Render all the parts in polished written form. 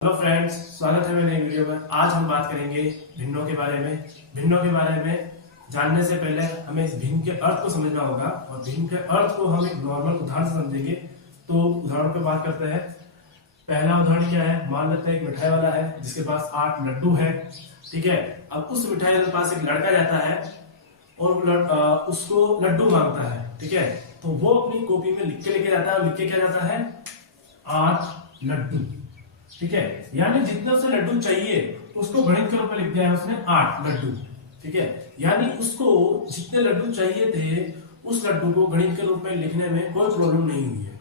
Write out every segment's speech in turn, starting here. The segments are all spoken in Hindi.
हेलो फ्रेंड्स, स्वागत है मेरे नई वीडियो में। आज हम बात करेंगे भिन्नों के बारे में। भिन्नों के बारे में जानने से पहले हमें इस भिन्न के अर्थ को समझना होगा और भिन्न के अर्थ को हम एक नॉर्मल उदाहरण से समझेंगे। तो उदाहरण पे बात करते हैं। पहला उदाहरण क्या है, मान लेते हैं एक मिठाई वाला है जिसके पास 8 लड्डू है। ठीक है, अब उस मिठाई वाले के पास एक लड़का जाता है और उसको लड्डू मांगता है। ठीक है, तो वो अपनी कॉपी में लिख के लेके जाता है। लिख के क्या जाता है, 8 लड्डू। ठीक है, यानी जितने उसे लड्डू चाहिए उसको गणित के रूप में लिख दिया है उसने 8 लड्डू। ठीक है, यानी उसको जितने लड्डू चाहिए थे उस लड्डू को गणित के रूप में लिखने में कोई प्रॉब्लम नहीं हुई है।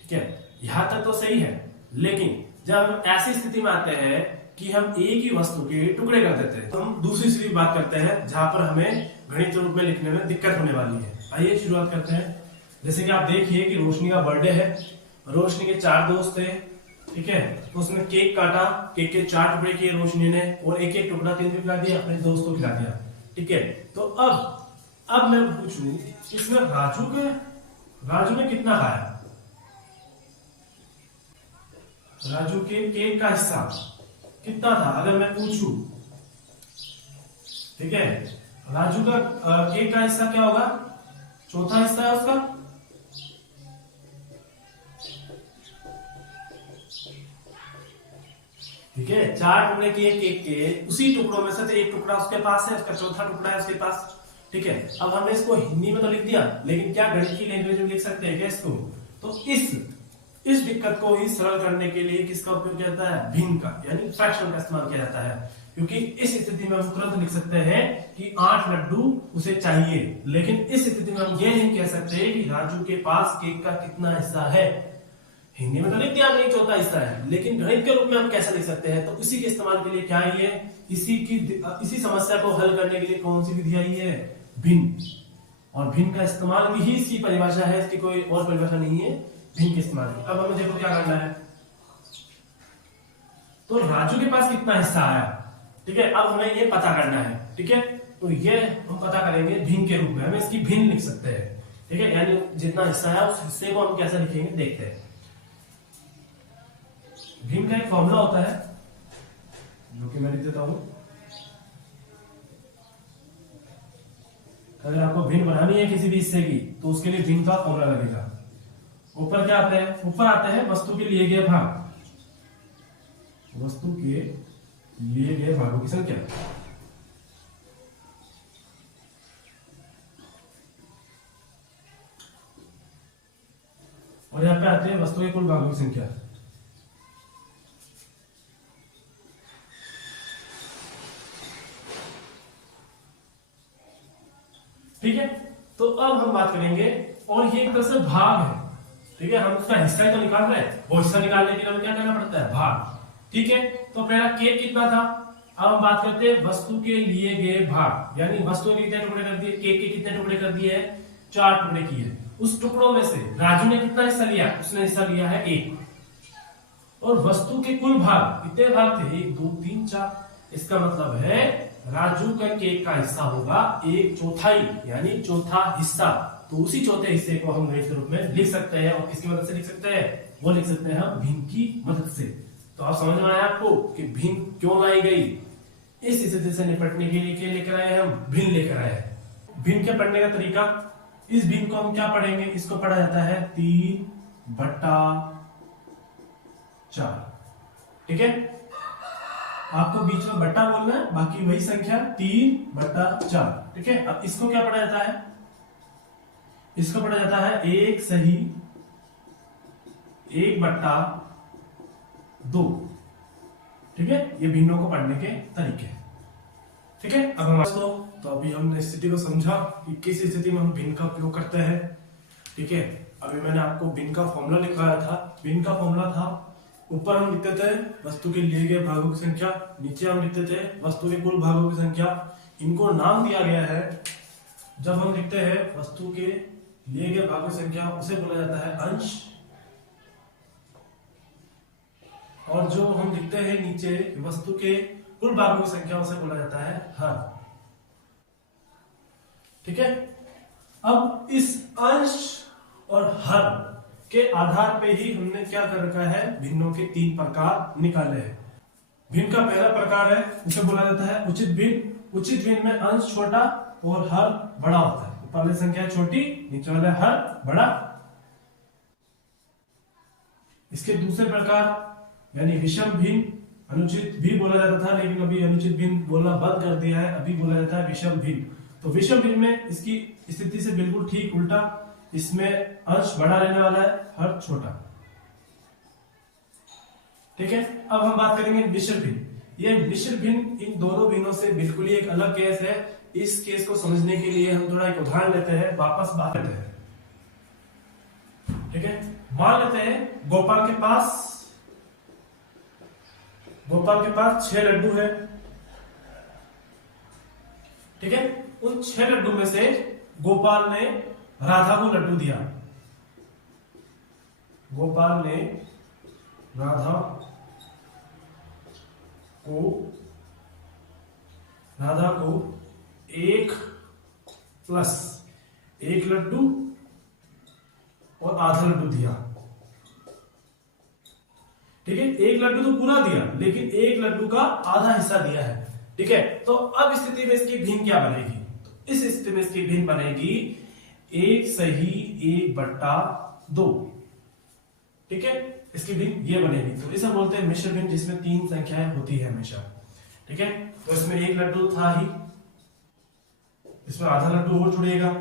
ठीक है, यहां तक तो सही है। लेकिन जब हम ऐसी स्थिति में आते हैं कि हम एक ही वस्तु के टुकड़े कर देते हैं, तो हम दूसरी स्थिति की बात करते हैं जहां पर हमें गणित के रूप में लिखने में दिक्कत होने वाली है। आइए शुरुआत करते हैं। जैसे कि आप देखिए कि रोशनी का बर्थडे है। रोशनी के 4 दोस्त थे। ठीक है, तो उसने केक काटा, केक के 4 टुकड़े किए रोशनी ने और एक एक टुकड़ा किन खिला दिया, अपने दोस्त को खिला दिया। ठीक है, तो अब मैं पूछूं इसमें राजू ने कितना खाया? राजू के केक का हिस्सा कितना था अगर मैं पूछूं? ठीक है, राजू का केक का हिस्सा क्या होगा? चौथा हिस्सा है उसका। ठीक है, 4 टुकड़े किए केक के, उसी टुकड़ों में से एक टुकड़ा उसके पास है, उसका चौथा टुकड़ा है उसके पास। ठीक है, अब हमने इसको हिंदी में तो लिख दिया, लेकिन क्या गणित की लैंग्वेज में लिख सकते हैं क्या इसको? तो इस दिक्कत को ही सरल करने के लिए किसका उपयोग किया जाता है? भिन्न का, यानी फ्रैक्शन का इस्तेमाल किया जाता है। क्योंकि इस स्थिति में हम तुरंत लिख सकते हैं कि 8 लड्डू उसे चाहिए, लेकिन इस स्थिति में हम ये नहीं कह सकते कि राजू के पास केक का कितना हिस्सा है। हिंदी में तो लिख दिया नहीं चौथा हिस्सा है, लेकिन गणित के रूप में हम कैसे लिख सकते हैं? तो इसी के इस्तेमाल के लिए क्या है, इसी समस्या को हल करने के लिए कौन सी विधि आई है? भिन्न। और भिन्न का इस्तेमाल की ही इसकी परिभाषा है, इसकी कोई और परिभाषा नहीं है भिन्न के इस्तेमाल की। अब हमें देखो क्या करना है। तो राजू के पास कितना हिस्सा आया? ठीक है, अब हमें ये पता करना है। ठीक है, तो ये हम पता करेंगे भिन्न के रूप में। हमें इसकी भिन्न लिख सकते हैं। ठीक है, यानी जितना हिस्सा है उस हिस्से को हम कैसे लिखेंगे देखते हैं। भिन्न का एक फॉर्मूला होता है जो कि मैं लिख देता हूं। अगर आपको भिन्न बनानी है किसी भी हिस्से की तो उसके लिए भिन्न का फॉर्मूला लगेगा। ऊपर क्या आते हैं? ऊपर आते हैं वस्तु के लिए गए भाग, वस्तु के लिए गए भागों की संख्या। और यहां पे आते हैं वस्तु के कुल भागों की संख्या। ठीक है, तो अब हम बात करेंगे, और ये एक तरह से भाग है। ठीक है, हम उसका हिस्सा तो निकाल रहे हैं, वो हिस्सा निकालने के लिए हमें क्या करना पड़ता है? भाग। ठीक है, तो पहला केक कितना था? अब हम बात करते हैं वस्तु के लिए गए भाग, यानी वस्तु के कितने टुकड़े कर दिए, केक के कितने टुकड़े कर दिए? 4 टुकड़े किए। उस टुकड़ों में से राजू ने कितना हिस्सा लिया? उसने हिस्सा लिया है 1। और वस्तु के कुल भाग कितने भाग थे? 1 2 3 4। इसका मतलब है राजू का केक का हिस्सा होगा 1/4, यानी चौथा हिस्सा। तो उसी चौथे हिस्से को हम गणित के रूप में लिख सकते हैं। और किसकी मदद से लिख सकते हैं? वो लिख सकते हैं हम भिन्न की मदद से। तो आप समझ में आया आपको कि भिन्न क्यों लाई गई? इस स्थिति से निपटने के लिए क्या लेकर आए? हम भिन्न लेकर आए हैं। भिन्न के पढ़ने का तरीका, इस भिन्न को हम क्या पढ़ेंगे? इसको पढ़ा जाता है 3/4। ठीक है, आपको बीच में बट्टा बोलना है, बाकी वही संख्या 3/4। ठीक है, अब इसको क्या पढ़ा जाता है? इसको पढ़ा जाता है 1 सही 1/2। ठीक है, ये भिन्नों को पढ़ने के तरीके। ठीक है, अब हम तो अभी हमने स्थिति को समझा कि किस स्थिति में हम भिन्न का उपयोग करते हैं। ठीक है, अभी मैंने आपको भिन्न का फॉर्मूला लिखाया था। भिन्न का फॉर्मूला था, ऊपर हम लिखते थे वस्तु के लिए गए भागों की संख्या, नीचे हम लिखते थे वस्तु के कुल भागों की संख्या। इनको नाम दिया गया है। जब हम लिखते हैं वस्तु के लिए गए भागों की संख्या, उसे बोला जाता है अंश। और जो हम लिखते हैं नीचे वस्तु के कुल भागों की संख्या, उसे बोला जाता है हर। ठीक है, अब इस अंश और हर के आधार पे ही हमने क्या कर रखा है, भिन्नों के 3 प्रकार निकाले हैं। भिन्न का पहला प्रकार है, उसे बोला जाता है उचित भिन्न। उचित भिन्न में अंश छोटा और हर बड़ा होता है। ऊपर वाली संख्या छोटी, नीचे वाला हर बड़ा। इसके दूसरे प्रकार यानी विषम भिन्न, अनुचित भी बोला जाता था लेकिन अभी अनुचित भिन्न बोलना बंद कर दिया है, अभी बोला जाता है विषम भिन्न। तो विषम भिन्न में इसकी स्थिति से बिल्कुल ठीक उल्टा, इसमें अंश बड़ा रहने वाला है, हर छोटा। ठीक है, अब हम बात करेंगे मिश्र भिन्न। ये मिश्र भिन्न इन दोनों भिन्नों से बिल्कुल ही एक अलग केस है। इस केस को समझने के लिए हम थोड़ा एक उदाहरण लेते हैं, वापस बात करते हैं। ठीक है, मान लेते हैं गोपाल के पास 6 लड्डू है। ठीक है, उन 6 लड्डू में से गोपाल ने राधा को लड्डू दिया। गोपाल ने राधा को 1 प्लस 1 लड्डू और आधा लड्डू दिया। ठीक है, 1 लड्डू तो पूरा दिया लेकिन 1 लड्डू का आधा हिस्सा दिया है। ठीक है, तो अब स्थिति में इसकी भिन्न क्या बनेगी? तो इस स्थिति में इसकी भिन्न बनेगी 1 सही 1/2। ठीक है, इसकी भिन्न ये बनेगी। तो इसे बोलते हैं मिश्र भिन्न, जिसमें 3 संख्याएं होती है हमेशा। ठीक है, तो इसमें 1 लड्डू था ही, इसमें आधा लड्डू और जुड़ेगा।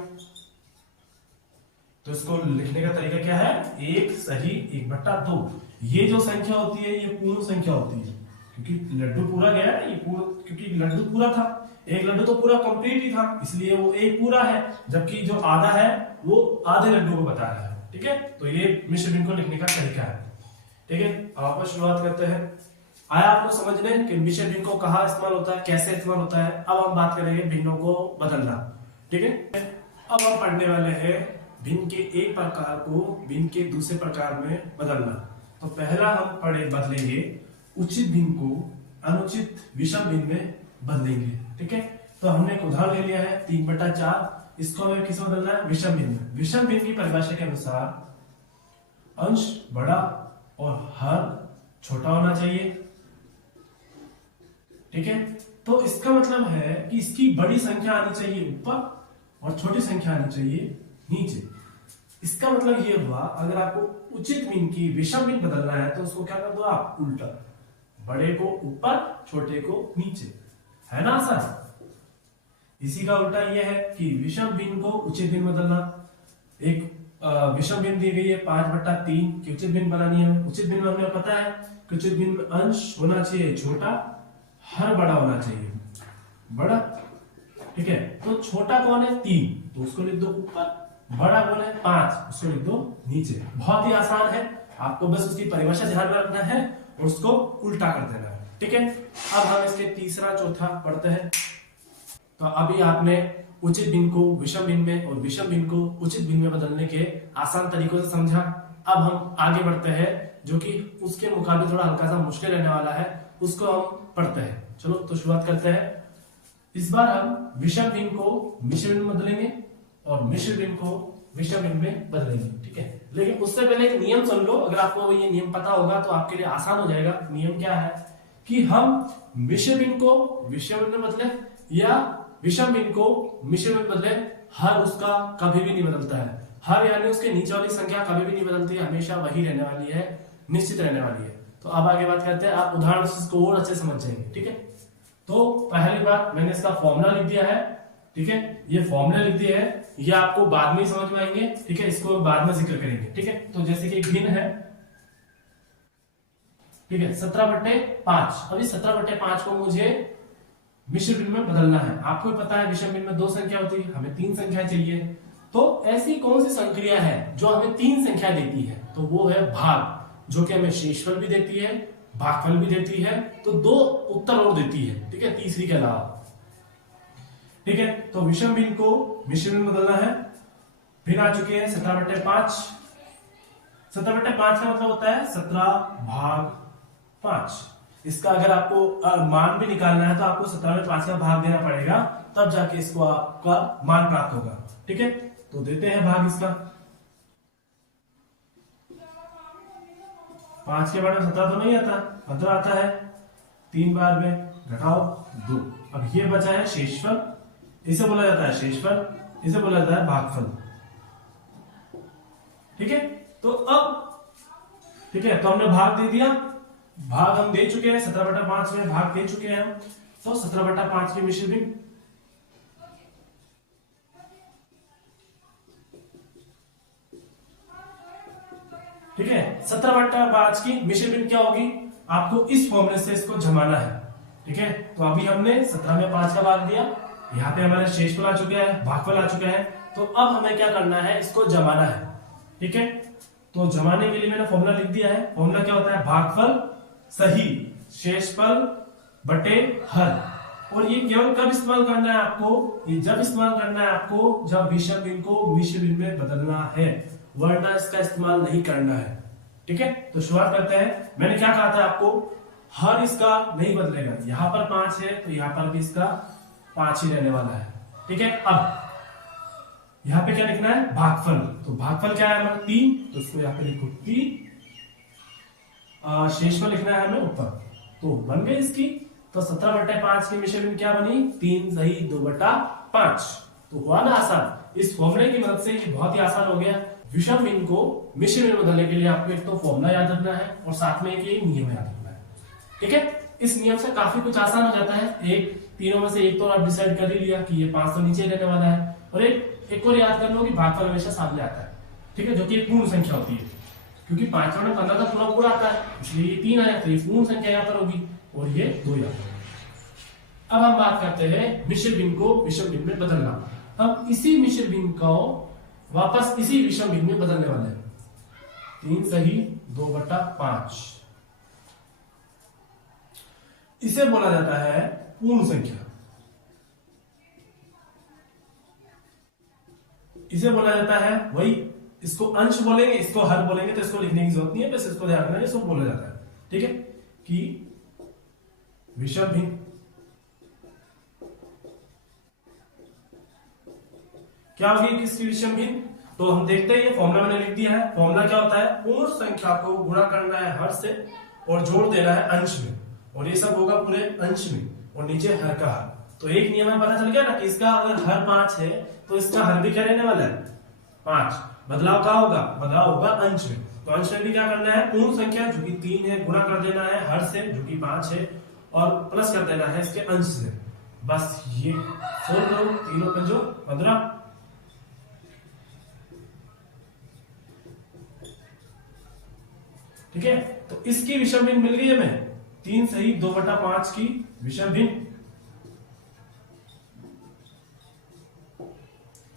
तो इसको लिखने का तरीका क्या है? 1 सही 1/2। ये जो संख्या होती है ये पूर्ण संख्या होती है, क्योंकि लड्डू पूरा गया ये पूर्ण, क्योंकि लड्डू पूरा था। 1 लड्डू तो पूरा कंप्लीट ही था, इसलिए वो 1 पूरा है, जबकि जो आधा है वो आधे लड्डू को बता रहा है। ठीक है, तो ये मिश्र भिन्न को लिखने का तरीका है। ठीक है, अब आप शुरुआत करते हैं। आया आपको समझने कि मिश्र भिन्न को कहाँ इस्तेमाल होता है, कैसे इस्तेमाल होता है। अब हम बात करेंगे भिन्नों को बदलना। ठीक है, अब हम पढ़ने वाले हैं भिन्न के एक प्रकार को भिन्न के दूसरे प्रकार में बदलना। तो पहला हम बदलेंगे उचित भिन्न को अनुचित विषम भिन्न में बदलेंगे। ठीक है, तो हमने एक उदाहरण ले लिया है 3/4। इसको हमें किस में बदलना है? विषम भिन्न में। विषम भिन्न की परिभाषा के अनुसार अंश बड़ा और हर छोटा होना चाहिए। ठीक है, तो इसका मतलब है कि इसकी बड़ी संख्या आनी चाहिए ऊपर और छोटी संख्या आनी चाहिए नीचे। इसका मतलब ये हुआ, अगर आपको उचित भिन्न की विषम भिन्न बदलना है तो उसको क्या कर दो आप? उल्टा, बड़े को ऊपर छोटे को नीचे, है ना आसान? इसी का उल्टा यह है कि विषम भिन्न को उचित भिन्न बदलना। एक विषम भिन्न दी गई है 5/3 की उचित भिन्न बनानी है। उचित भिन्न में हमें पता है कि उचित भिन्न में अंश होना चाहिए छोटा, हर बड़ा होना चाहिए बड़ा। ठीक है, तो छोटा कौन है? 3, तो उसको लिख दो ऊपर। बड़ा कौन है? 5, उसको लिख दो नीचे। बहुत ही आसान है, आपको बस उसकी परिभाषा ध्यान में रखना है और उसको उल्टा कर देना है। ठीक है, अब हम इसके तीसरा चौथा पढ़ते हैं। तो अभी आपने उचित भिन्न को विषम भिन्न में और विषम भिन्न को उचित भिन्न में बदलने के आसान तरीकों से समझा। अब हम आगे बढ़ते हैं, जो कि उसके मुकाबले थोड़ा हल्का सा मुश्किल रहने वाला है, उसको हम पढ़ते हैं। चलो तो शुरुआत करते हैं। इस बार हम विषम भिन्न को मिश्र भिन्न में बदलेंगे और मिश्र भिन्न को विषम भिन्न में बदलेंगे। ठीक है, लेकिन उससे पहले एक नियम सुन लो। अगर आपको ये नियम पता होगा तो आपके लिए आसान हो जाएगा। नियम क्या है कि हम मिश्र भिन्न को विषम भिन्न में बदले या विषम भिन्न को मिश्र भिन्न में बदले, हर उसका कभी भी नहीं बदलता है। हर यानी उसके नीचे वाली संख्या कभी भी नहीं बदलती है, हमेशा वही रहने वाली है, निश्चित रहने वाली है। तो अब आगे बात करते हैं, आप उदाहरण से इसको और अच्छे समझ जाएंगे। ठीक है, तो पहली बात मैंने इसका फॉर्मूला लिख दिया है। ठीक है, ये फॉर्मूला लिख दिया है, ये आपको बाद में समझ में आएंगे। ठीक है, इसको बाद में जिक्र करेंगे। ठीक है, तो जैसे कि भिन्न है, ठीक है, 17/5। अभी 17/5 को मुझे मिश्र भिन्न में बदलना है। आपको पता है विषम भिन्न में 2 संख्या होती है, हमें 3 संख्या चाहिए। तो ऐसी कौन सी संक्रिया है जो हमें 3 संख्या देती है? तो वो है भाग, जो कि हमें शेषफल भी देती है, भागफल भी देती है, तो 2 उत्तर और देती है। ठीक है, तीसरी के अलावा। ठीक है, तो विषम भिन्न को मिश्र भिन्न में बदलना है। भिन्न आ चुके हैं 17/5। 17/5 का मतलब होता है 17/5। इसका अगर आपको मान भी निकालना है तो आपको 17/5 का भाग देना पड़ेगा, तब जाके इसको आपका मान प्राप्त होगा। ठीक है, तो देते हैं भाग इसका। 5 के बाद में 17 तो नहीं आता, 15 आता है। 3 बार में घटाओ 2। अब ये बचा है शेषफल, इसे बोला जाता है शेषफल, इसे बोला जाता है भागफल। ठीक है, तो अब ठीक है, तो हमने भाग दे दिया, भाग हम दे चुके हैं 17/5 में भाग दे चुके हैं हम। तो 17/5 की मिश्र भिन्न, ठीक है, 17/5 की मिश्र भिन्न क्या होगी, आपको इस फॉर्मूले से इसको जमाना है। ठीक है, तो अभी हमने 17 में 5 का भाग दिया, यहाँ पे हमारे शेषफल आ चुके हैं, भागफल आ चुके हैं। तो अब हमें क्या करना है, इसको जमाना है। ठीक है, तो जमाने के लिए मैंने फॉर्मूला लिख दिया है। फॉर्मूला क्या होता है, भागफल सही शेषफल बटे हर। और ये केवल कब इस्तेमाल करना है आपको, ये जब इस्तेमाल करना है आपको जब विषम भिन्न को मिश्र भिन्न में बदलना है, वरना इसका इस्तेमाल नहीं करना है। ठीक है, तो शुरुआत करते हैं। मैंने क्या कहा था आपको, हर इसका नहीं बदलेगा, यहां पर 5 है तो यहां पर भी इसका 5 ही रहने वाला है। ठीक है, अब यहां पे क्या लिखना है, भागफल। तो भागफल क्या है हमारा 3, तो इसको यहां पे लिखो 3। शेषफल लिखना है हमें ऊपर, तो बन गई इसकी। तो 17/5 की मिश्र भिन्न क्या बनी, 3 सही 2/5। तो हुआ ना आसान। इस फॉर्मूले की मदद से ये बहुत ही आसान हो गया। विषम भिन्न को मिश्र भिन्न बदलने के लिए आपको एक तो फॉर्मूला याद रखना है और साथ में एक ये नियम याद रखना है। ठीक है, इस नियम से काफी कुछ आसान हो जाता है। एक तीनों में से एक तो आप डिसाइड कर ही लिया कि ये 5 तो नीचे रहने वाला है, और एक और याद कर लो कि भागफल हमेशा सामने आता है। ठीक है, जो कि एक पूर्ण संख्या होती है, क्योंकि 5 में 15 का पूरा पूरा आता है, इसलिए ये 3 आया, तो ये पूर्ण संख्या यहाँ पर होगी और ये 2 यहाँ पर। अब हम बात करते हैं मिश्र भिन्न को विषम भिन्न में बदलना। हम इसी मिश्र भिन्न को वापस इसी विषम भिन्न में बदलने वाले हैं। 3 सही 2/5, इसे बोला जाता है पूर्ण संख्या, इसे बोला जाता है वही, इसको अंश बोलेंगे, इसको हर बोलेंगे, तो इसको लिखने की जरूरत नहीं है, बस इसको ध्यान रखना है, इसको बोला जाता है। ठीक है, कि विषम भिन्न क्या होगी किसकी विषम भिन्न, तो हम देखते हैं, ये फॉर्मूला मैंने लिख दिया है। फॉर्मूला क्या होता है, पूर्ण संख्या को गुणा करना है हर से और जोड़ देना है अंश में, और ये सब होगा पूरे अंश में और नीचे हर का हर। तो एक नियम में पता चल गया ना कि इसका अगर हर 5 है तो इसका हर भी क्या रहने वाला है 5। बदलाव क्या होगा, बदलाव होगा अंश में। तो अंश में भी क्या करना है, पूर्ण संख्या जो कि 3 है गुणा कर देना है हर से जो कि 5 है, और प्लस कर देना है इसके अंश से। बस ये सोल्व करो, 3 और 5 15। ठीक है, तो इसकी विषम भिन्न मिल गई हमें, 3 सही 2/5 की विषम भिन्न।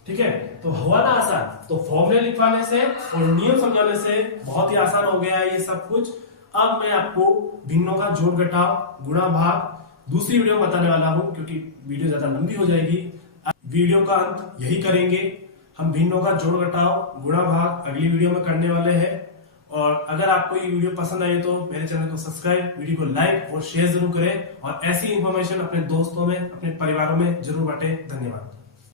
ठीक है, तो हुआ ना आसान। तो फॉर्मूले लिखवाने से और नियम समझाने से बहुत ही आसान हो गया है ये सब कुछ। अब मैं आपको भिन्नों का जोड़ घटाव गुणा भाग दूसरी वीडियो में बताने वाला हूं, क्योंकि वीडियो ज्यादा लंबी हो जाएगी। वीडियो का अंत यही करेंगे, हम भिन्नों का जोड़ घटाव गुणा भाग अगली वीडियो में करने वाले हैं। और अगर आपको ये वीडियो पसंद आई तो मेरे चैनल को सब्सक्राइब, वीडियो को लाइक और शेयर जरूर करें, और ऐसी इंफॉर्मेशन अपने दोस्तों में, अपने परिवारों में जरूर बांटें। धन्यवाद।